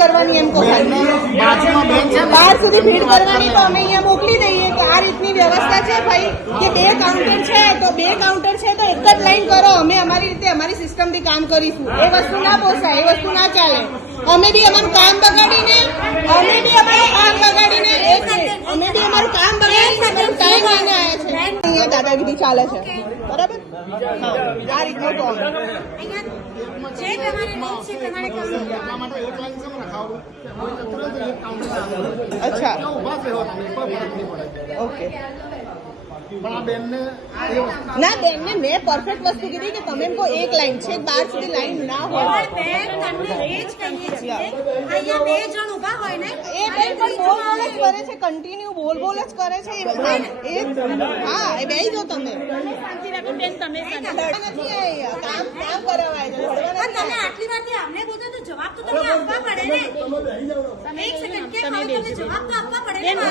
કરવાની એમ ને, બહાર સુધી ભીડ કરવાની તો અમે અહીંયા મોકલી દઈએ કે આ રીતની વ્યવસ્થા છે ભાઈ કે બે કાઉન્ટર છે તો બે કાઉન્ટર છે તો એક જ લાઈન કરો. અમે અમારી રીતે અમારી સિસ્ટમથી કામ કરીશું. એ વસ્તુ ના પોસાય એ વસ્તુ ના ચાલે. અમે બી અમારું કામ બગાડીને અમે બી અમારું કામ બગાડીને એક મિનિટ. અમે બી અમારું કામ બગાડીને અમારું ટાઈમ લઈને આવ્યા છે અહીંયા દાદાગીરી ચાલે છે. બરાબર? આ રીતનું આવે. અચ્છા. ઓકે ના બેન ને મેં પરફેક્ટ વસ્તુ કીધી કે તમે કો એક લાઈન છે બાર સુધી લાઈન ના હોય. બે જણ ઊભા હોય ને બોલ બોલ જ કરે છે કન્ટિન્યુ બોલ બોલ જ કરે છે. એ એ- હા એ બેહી જો તમે. શાંતિ રાખો બેન તમે નથી અહીંયા કામ કામ કરાવાય છે લડવા પણ નથી તમે આટલી વારથી અમને બોલતો તો જવાબ તો તમને આપવા પડે ને. એક સેકન્ડ કેમ હવે જવાબ તો આપવા પડે ને